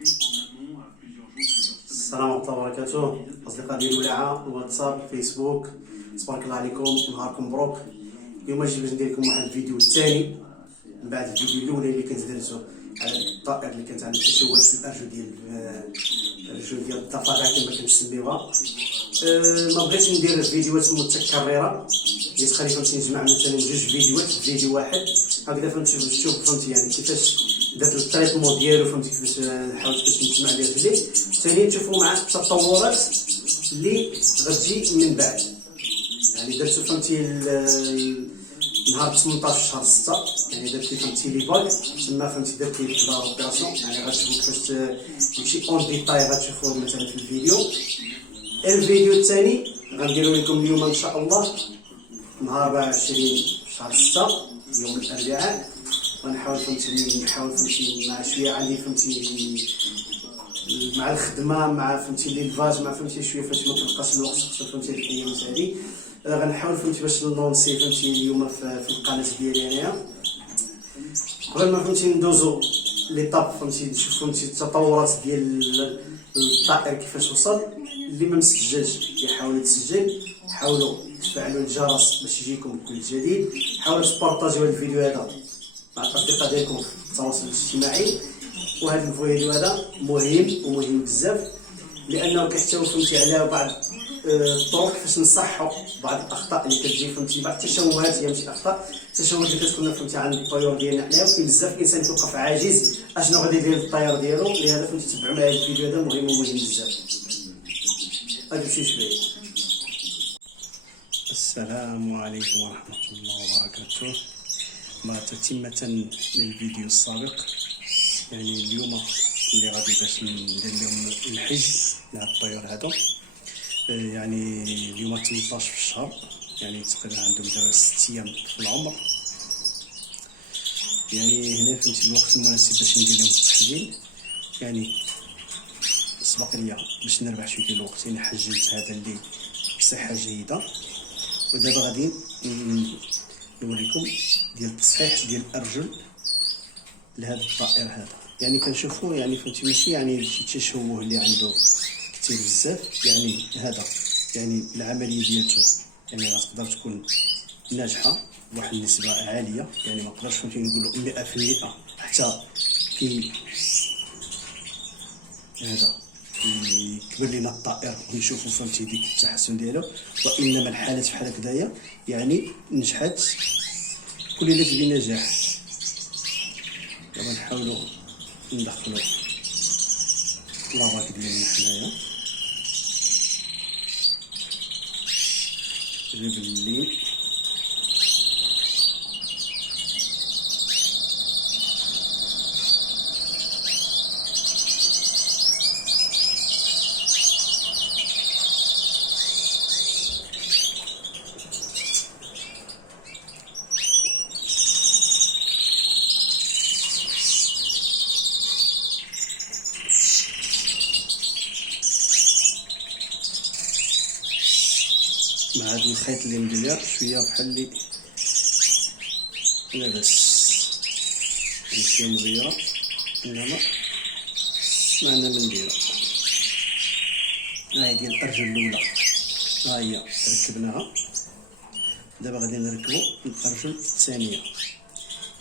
السلام ورحمة الله وبركاته. أصدقاء ديال الولاعة، الواتساب، الفيسبوك، تبارك الله عليكم، نهاركم مبروك. اليوم جيت باش ندير لكم واحد الفيديو الثاني من بعد الفيديو الأولاني اللي كنت درتو على الطائر اللي كانت عندها تشوهات في الأرجل ديال الضفادع كما كنسميوها. ما بغيتش ندير فيديوهات متكررة اللي تخلي فهمتي نجمع مثلا جوج فيديوهات في فيديو واحد هكذا فهمتي باش تشوف فهمتي يعني كيفاش درت التريتمون ديالو فهمتي كيفاش حاولت باش نجمع ليه رجليه. ثانيا نشوفوا مع التطورات اللي غتجي من بعد. يعني درتو فهمتي نهار 18 شهر 6 يعني درت لي فهمتي لي باك تما فهمتي درت لي ديك لابيراسيون. يعني غتشوفوا كيفاش داكشي اون ديتاي غتشوفوه مثلا في الفيديو. الفيديو الثاني غنديرو لكم اليوم ان شاء الله نهار 24 شهر 6 يوم الاربعاء. غنحاول فهمتي مع شويه عندي فهمتي مع الخدمه مع فهمتي ليلفاج مع فهمتي شويه فاش ما كنبقاش الوقت خصوصا فهمتي هاد الايام هادي. غنحاول فهمتي باش نلونسي فهمتي اليوم في القناه ديالي انايا. قبل ما فهمتي ندوزو ليطاب فهمتي نشوف فهمتي التطورات ديال الطائر كيفاش وصل. اللي ما مسجلش يحاول يتسجل، حاولوا تفعلوا الجرس باش يجيكم كل جديد، حاولوا تبارطاجيو هذا الفيديو هذا مع الاصدقاء ديالكم في التواصل الاجتماعي. وهذا الفيديو هذا مهم بزاف لانه كيحتوي فهمتي على بعض الطرق كيفاش نصحوا بعض الاخطاء اللي كتجي فهمتي بعض التشوهات. هي ماشي اخطاء، التشوهات اللي كتكون فهمتي عند الطيور ديالنا حنايا. وكاين بزاف الانسان كيوقف عاجز اشنو غادي يدير الطير ديالو. لهذا فهمتي تبعوا معايا الفيديو هذا مهم بزاف. غادي نمشي شويه. السلام عليكم ورحمه الله وبركاته. مع تتمه للفيديو السابق يعني اليوم اللي غادي باش ندير لهم الحجز لهاد الطيور هادو. يعني اليوم 18 في الشهر يعني تقريبا عندهم دابا 6 ايام في العمر. يعني هنا فهمتي الوقت المناسب باش ندير لهم التحليل. يعني سبق ليا باش نربح شويه ديال الوقت يعني حجلت هذا اللي بصحه جيده. ودابا غادي نوريكم ديال التصحيح ديال الارجل لهذا الطائر هذا. يعني كنشوفوا يعني فهمتي ماشي يعني شي تشوه اللي عنده كثير بزاف. يعني هذا يعني العمليه ديالته يعني غتقدر تكون ناجحه بواحد النسبه عاليه. يعني ما نقدرش فهمتي نقولوا 100% حتى كي هذا يكبر لينا الطائر ونشوفوا فهمتي ديك التحسن ديالو. وانما الحالات بحال هكذايا يعني نجحت كللت بنجاح. دابا نحاولوا ندخلوا لاباك ديالنا حنايا جيب الليل. مع هذا الخيط اللي مدير شويه بحال اللي لاباس ماشي مزيره انما ما عندنا من نديرو. هاي ديال الارجل الاولى ها هي ركبناها. دابا غادي نركبوا الارجل الثانيه.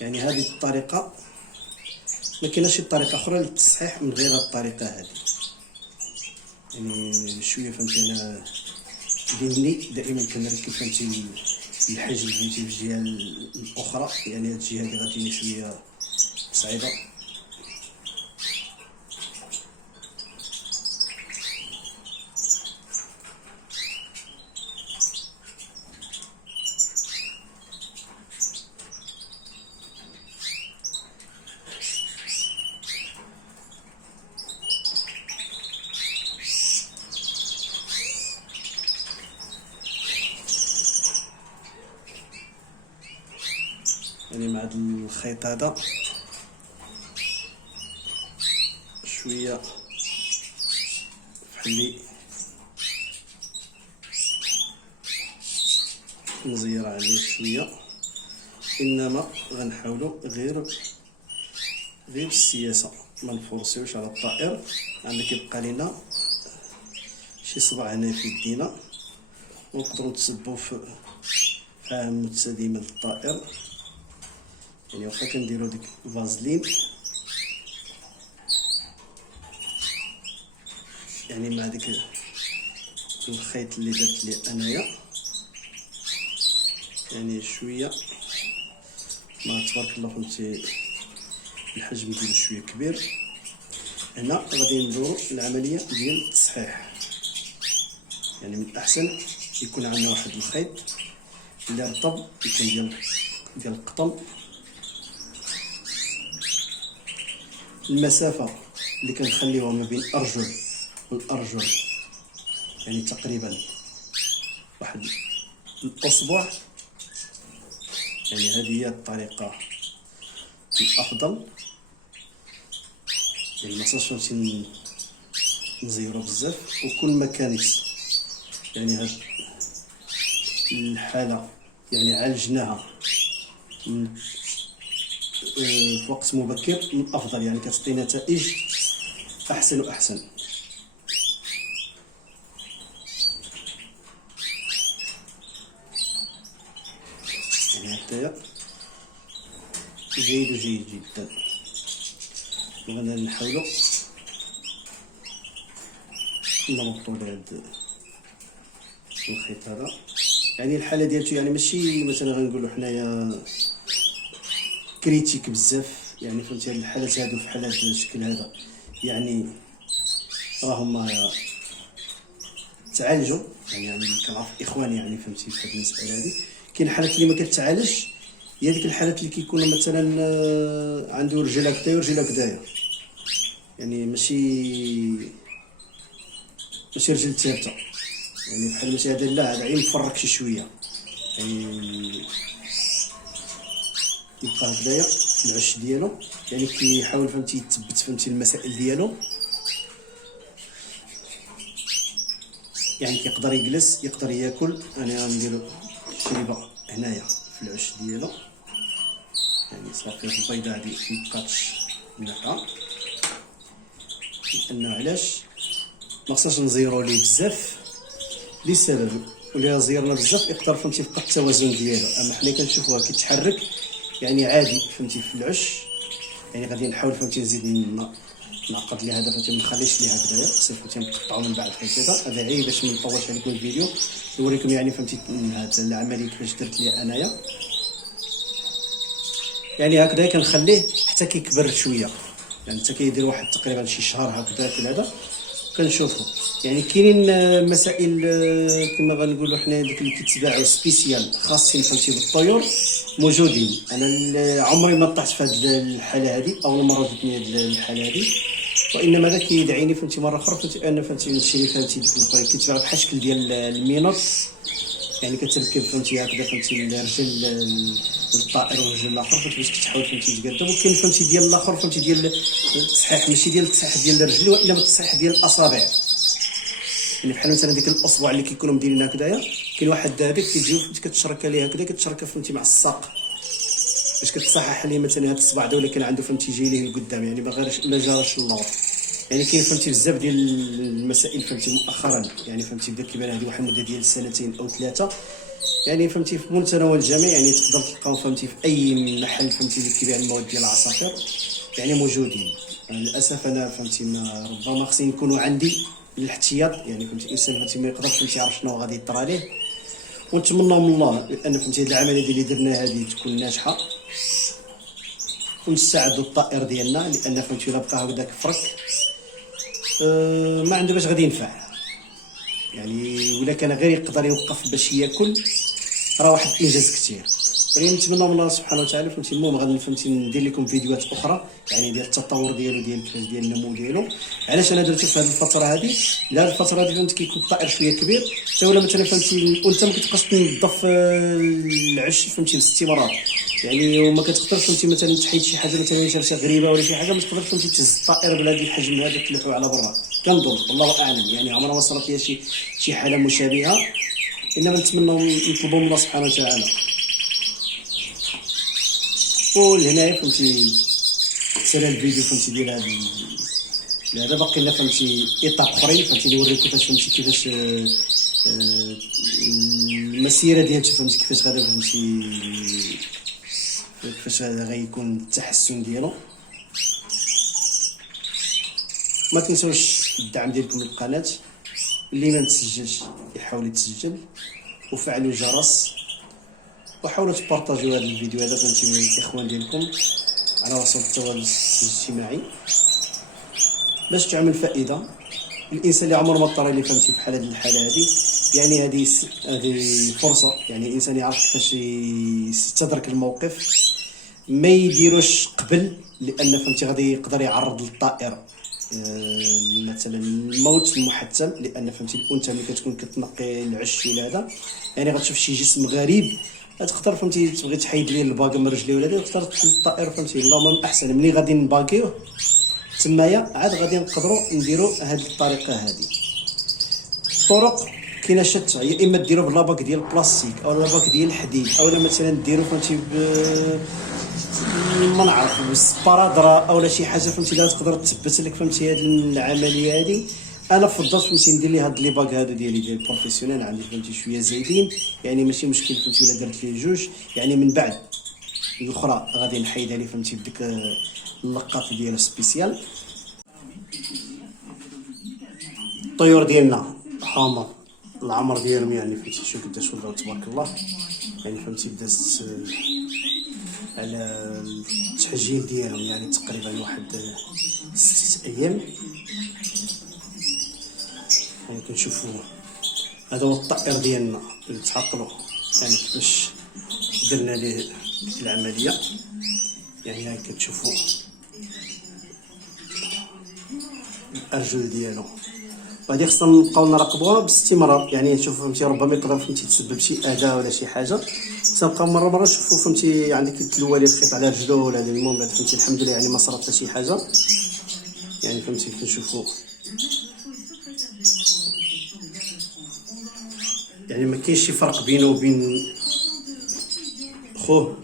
يعني هذه الطريقه ما كايناش شي طريقه اخرى للتصحيح من غير هذه الطريقه هذه. يعني شويه فهمتي انا ديني دائما كنركب فهمتي الحجم فهمتي في الجهه الاخرى. يعني هاد الجهه اللي غادي شويه صعيبه. يعني مع هذا الخيط هذا شويه بحال اللي مزيره عليه شويه. انما غنحاولوا غير بالسياسه. ما نفورسيوش على الطائر. عندنا كيبقى لينا شي صبع هنا في يدينا، ونقدروا نتسبوا في فهم متسادي من الطائر. يعني واخا كنديرو ديك الفازلين يعني مع ديك الخيط اللي درت لي انايا، يعني شويه ما تبارك الله فهمتي الحجم ديالو شويه كبير. هنا غادي ندورو العمليه ديال التصحيح. يعني من الاحسن يكون عندنا واحد الخيط اللي رطب، يكون ديال القطن. المسافه اللي كنخليوها ما بين الارجل والارجل يعني تقريبا واحد الاصبع. يعني هذه هي الطريقه الافضل. يعني ما خصناش فهمتي نزيرو بزاف. وكل ما كانت يعني هاد الحاله يعني عالجناها في وقت مبكر من الافضل، يعني كتعطي نتائج احسن واحسن. يعني هكذا جيد وجيد جدا. وغادي نحاولوا نربطوا هاد الخيط هذا. يعني الحاله ديالته يعني ماشي مثلا غنقولوا حنايا كريتيك بزاف. يعني فهمتي هاد الحالات هادو في حالات بالشكل هذا يعني راهم تعالجوا. يعني كنعرف اخواني يعني فهمتي في هاد المساله هادي. كاين حالات اللي ما كتعالجش، هي ديك الحالات اللي كيكونوا مثلا عنده رجل هكذايا ورجل هكذايا، يعني ماشي رجل ثابته. يعني بحال ماشي هذا، لا هذا عين مفرك شي شويه، يعني يبقى هكذايا في العش ديالو. يعني كيحاول فهمتي يثبت فهمتي المسائل ديالو. يعني كيقدر يجلس، يقدر ياكل. انا غنديرو الشريبه هنايا في العش ديالو. يعني صافي البيضه هادي مبقاتش نافعه، لانه علاش ما خصناش نزيرو ليه بزاف لسبب. ولا زيرنا بزاف يقدر فهمتي يبقى التوازن ديالو. اما حنا كنشوفوها كيتحرك يعني عادي فهمتي في العش. يعني غادي نحاول فهمتي نزيد نعقد ليه هذا فهمتي، ما نخليش ليه هكذايا. خصني فهمتي نقطعو من بعد هكذا. هذا غير باش ما نطولش عليكم الفيديو، نوريكم يعني فهمتي هاد العمليه كيفاش درت ليه انايا. يعني هكذا كنخليه حتى كيكبر شويه، يعني حتى كيدير واحد تقريبا شي شهر هكذا في هذا كنشوفوا. يعني كاينين مسائل كما غنقولوا حنا ديك اللي كيتباعوا سبيسيال خاصين فهمتي بالطيور موجودين. انا عمري ما طحت في هذه الحاله هذه، اول مره جاتني هذه الحاله هذه. وانما هذا كيدعيني فهمتي مره اخرى فهمتي انا فهمتي نشري فهمتي ديك الاخرى كيتباع بحال الشكل ديال المينوط. يعني كتركب فهمتي هكذا فهمتي الرجل الطائر والرجل الاخر فهمتي باش كتحاول فهمتي تقادو. وكاين فهمتي ديال الاخر فهمتي ديال التصحيح، ماشي ديال التصحيح ديال الرجل وانما التصحيح ديال الاصابع. يعني بحال مثلا ديك الاصبع اللي كيكونوا مديرين هكذايا، كاين واحد دابك كيجيو فهمتي كتشرك عليه هكذا، كتشرك فهمتي مع الساق باش كتصحح ليه مثلا هاد الصباع دا، ولا كان عنده فهمتي جاي ليه لقدام يعني ما جارش اللور. يعني كاين فهمتي بزاف ديال المسائل فهمتي مؤخرا. يعني فهمتي بدا كيبان هذه واحد المده ديال سنتين او ثلاثه. يعني فهمتي في متناول الجميع. يعني تقدر تلقاو فهمتي في اي محل فهمتي اللي كيبيع المواد ديال العصافير يعني موجودين. للاسف انا فهمتي ما ربما خصني يكونوا عندي للاحتياط. يعني فهمتي الانسان فهمتي ما يقدرش فهمتي يعرف شنو غادي يطرى ليه. ونتمنى من الله ان فهمتي هذه العمليه اللي درنا هذه تكون ناجحه، ونساعدوا الطائر ديالنا. لان فهمتي الا بقى هكذاك فرك ما عنده باش غادي ينفع. يعني ولا كان غير يقدر يوقف باش ياكل راه واحد الانجاز كثير. يعني نتمنى من الله سبحانه وتعالى فهمتي. المهم غادي فهمتي ندير لكم فيديوهات اخرى يعني ديال التطور ديالو، ديال كيفاش ديال النمو ديالو. علاش انا درتو في هذه الفتره هذه؟ لا الفتره هذه فهمتي كيكون الطائر شويه كبير حتى ولا مثلا فهمتي وانت ما كتبقاش تنظف العش فهمتي باستمرار. يعني وما كتقدرش فهمتي مثلا تحيد شي حاجه مثلا شي غريبه ولا شي حاجه، ما تقدرش فهمتي تهز الطائر بهذا الحجم هذا تلوحو على برا. كنظن والله اعلم يعني عمرها ما صارت لي شي حاله مشابهه. انما نتمنى نطلبوا من الله سبحانه وتعالى. ولهنايا فهمتي سالا الفيديو فهمتي ديال هذا باقي لنا فهمتي ايطاب اخرين فهمتي نوريكم كيفاش فهمتي كيفاش المسيره ديالته فهمتي كيفاش غادا فهمتي كيفاش غيكون التحسن ديالو. ما تنسوش الدعم ديالكم للقناه، اللي ما متسجلش يحاول يتسجل وفعلوا الجرس وحاولوا تبارطاجيو هذا الفيديو هذا فهمتي مع الاخوان ديالكم على وسائل التواصل الاجتماعي باش تعمل فائده. الانسان اللي عمره ما اضطر لي فهمتي بحال هذه الحاله هذه، يعني هذه فرصه، يعني الانسان يعرف كيفاش يستدرك الموقف، ما يديروش قبل، لان فهمتي غادي يقدر يعرض للطائره مثلا الموت المحتم، لان فهمتي الانثى ملي كتكون كتنقي العش ولا هذا يعني غتشوف شي جسم غريب تقدر فهمتي تبغي تحيد ليه الباكا من رجليه ولا تقدر تحل الطائر فهمتي. اللهم من احسن ملي غادي نباكيوه تمايا عاد غادي نقدروا نديروا هذه الطريقه هذه. الطرق كاينه شتى، يا اما ديروا باللاباك ديال البلاستيك او لاباك ديال الحديد، او مثلا ديروا فهمتي ما نعرف بالسبارادرا او شي حاجه فهمتي اللي تقدر تثبت لك فهمتي هذه العمليه هذه. انا فضلت فهمتي ندير لي هاد لي باك هادو ديالي ديال البروفيسيونيل، عندي فهمتي شويه زايدين يعني ماشي مشكل فهمتي الا درت لي جوج، يعني من بعد الاخرى غادي نحيدها لي فهمتي بديك اللقاط ديال سبيسيال. الطيور ديالنا حامر العمر ديالهم يعني فهمتي شوف قداش ولاو تبارك الله، يعني فهمتي دازت على التحجيل ديالهم يعني تقريبا واحد 6 ايام. يعني كنشوفوا هذا هو الطائر ديالنا اللي تعقلوا يعني كيفاش درنا ليه العمليه. يعني هاي كتشوفوا الارجل ديالو، وهذه خصنا نبقاو نراقبوها باستمرار، يعني نشوفوا فهمتي ربما يقدر فهمتي تسبب شي اذى ولا شي حاجه، تنبقى مره نشوفوا فهمتي عندك كيتلوى ليه الخيط على رجلو ولا هذا. المهم بعد فهمتي الحمد لله يعني ما صرات حتى شي حاجه، يعني فهمتي كنشوفوا يعني ما كاينش شي فرق بينه وبين خوه.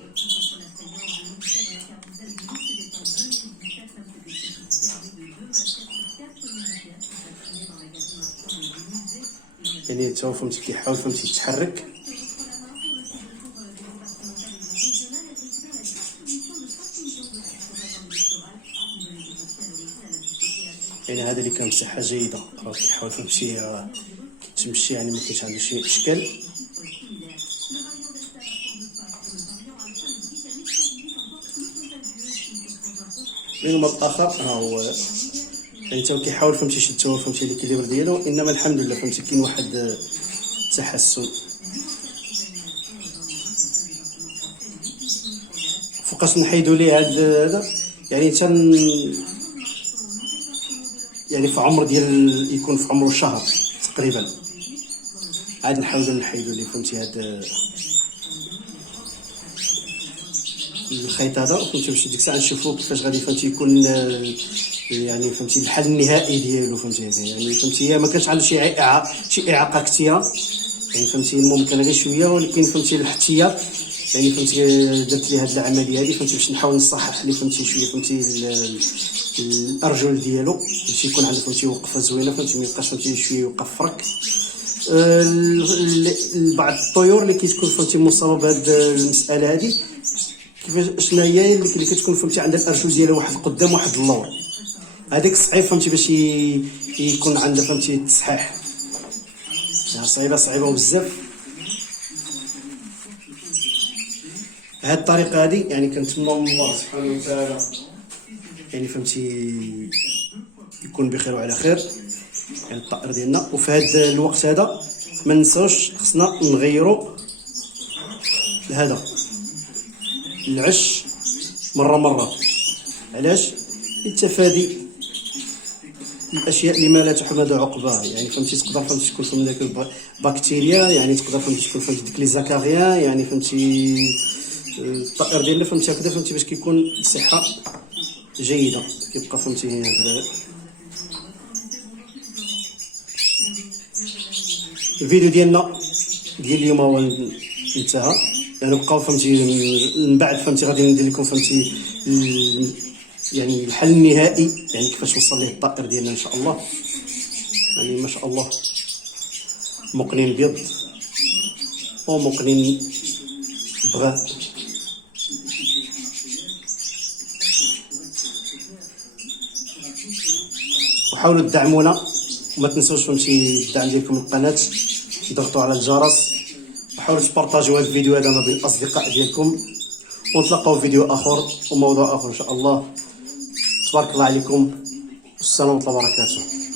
يعني تا فهمتي كيحاول فهمتي يتحرك، يعني هذا اللي كان بصحه جيده راه كيحاول فهمتي كيتمشي يعني ما كاينش عنده شي اشكال. من الاخر ها هو يعني تا كيحاول فهمتي يشد هو فهمتي الكليبر ديالو، انما الحمد لله فهمتي كاين واحد التحسن. فوقاش نحيدوا ليه هذا يعني يعني في عمر ديال يكون في عمره شهر تقريبا عاد نحاولوا نحيدوا ليه فهمتي هذا الخيط هذا، وفهمتي باش ديك الساعه نشوفوا كيفاش غادي فهمتي يكون يعني فهمتي الحل النهائي ديالو فهمتي هذا. يعني فهمتي ما كانش عنده شي اعاقه كثيره، يعني فهمتي ممكن غير شويه، ولكن فهمتي الاحتياط يعني فهمتي درت لي هذه العمليه هذه فهمتي باش نحاول نصحح لي فهمتي شويه فهمتي الارجل ديالو باش يكون عنده فهمتي وقفه زوينه فهمتي ما يبقاش فهمتي شويه يوقف فرك. بعض الطيور اللي كتكون فهمتي مصابه بهذه المساله هذه كيفاش شنو هي اللي كتكون فهمتي عندها الارجل ديالها واحد القدام واحد اللور، هذيك صعيب فهمتي باش يكون عندها فهمتي التصحيح، يعني صعيبه بزاف. هاد الطريقه هذه يعني كنتمنى من الله سبحانه وتعالى يعني فهمتي يكون بخير وعلى خير يعني الطائر ديالنا. وفي هذا الوقت هذا ما ننساوش خصنا نغيروا هذا العش مره. علاش؟ للتفادي الاشياء اللي ما لا تحمد عقباها، يعني فهمتي تقدر فهمتي تكون من داك البكتيريا، يعني تقدر فهمتي تكون فهمتي ديك لي زكاريان، يعني فهمتي الطائر ديالنا فهمتي هكذا فهمتي باش كيكون بصحه جيده كيبقى فهمتي هكذا. الفيديو ديالنا ديال اليوم هو انتهى، يعني بقاو فهمتي من بعد فهمتي غادي ندير لكم فهمتي يعني الحل النهائي، يعني كيفاش وصل ليه الطائر ديالنا ان شاء الله. يعني ما شاء الله مقنين بيض ومقنين بغاء. وحاولوا تدعمونا وما تنسوش فهمتي الدعم ديالكم للقناه، ضغطوا على الجرس وحاولوا تبارطاجيو هذا الفيديو هذا ما بين الاصدقاء ديالكم، ونتلاقاو في فيديو اخر وموضوع اخر ان شاء الله. تبارك الله عليكم، والسلام ورحمه الله وبركاته.